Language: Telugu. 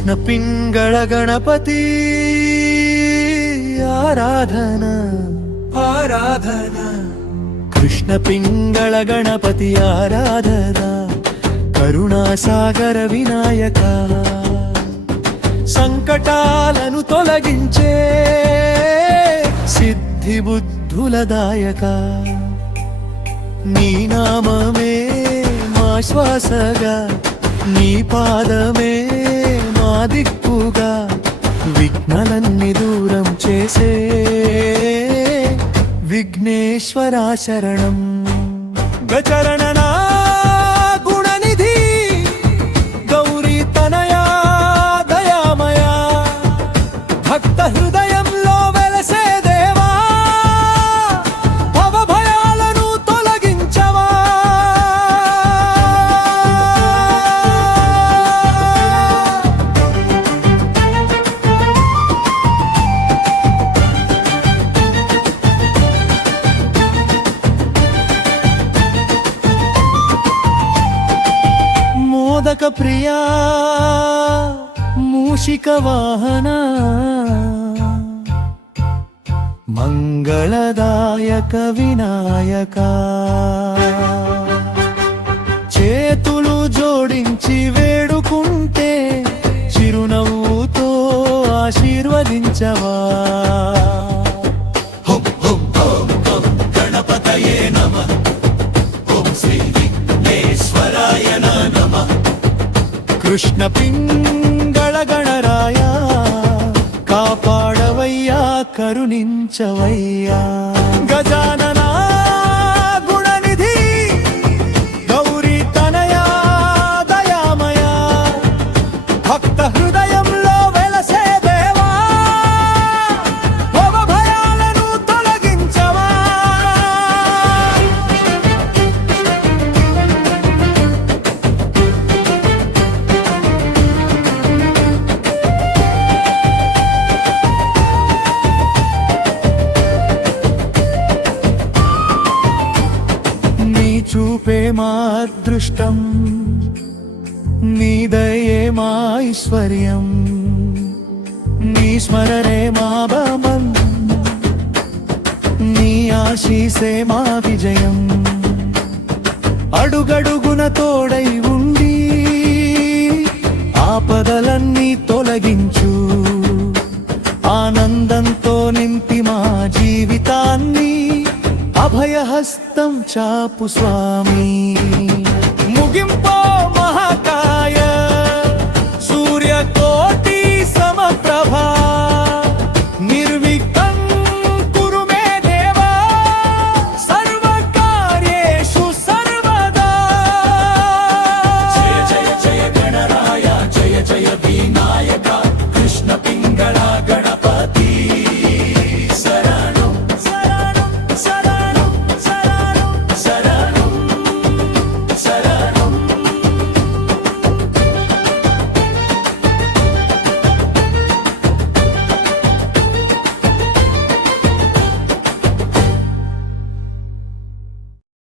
కృష్ణ పింగళ గణపతి ఆరాధన ఆరాధన కృష్ణ పింగళ గణపతి ఆరాధన కరుణాసాగర వినాయక సంకటాలను తొలగించే సిద్ధి బుద్ధులదాయక నీ నామమే మా శ్వాసగా నీ పాదమే మా దిక్కుగా విఘ్నలన్నీ దూరం చేసే విఘ్నేశ్వరా శరణం గచరణనా గుణనిధి గౌరీ తనయా దయామయా భక్త హృదయంలో వెలసే దేవా భవభయాలను తొలగించవా మోదక ప్రియా మూషిక వాహన మంగళదాయక వినాయక చేతులు జోడించి వేడుకుంటే చిరునవ్వుతో ఆశీర్వదించవా గణపతయే నమః ఓం శ్రీ విఘ్నేశ్వరాయ నమః కృష్ణ పింగళ గణరాయ కాపాడవయ్యా కరుణించవయ్యా గజాననా గుణనిధి గౌరీ తనయా దయామయా భక్త హృదయంలో వెలసే దేవా భవభయాలను తొలగించవా చూపే మా అదృష్టం నీ దయే మా ఐశ్వర్యం నీ స్మరణే మా బలం నీ ఆశీసే మా విజయం అడుగడుగున తోడై ఉండి ఆపదలన్నీ తొలగించు ఆనందంతో నింపి మా జీవితాన్ని అభయహస్తం చాపు స్వామి ముగింపో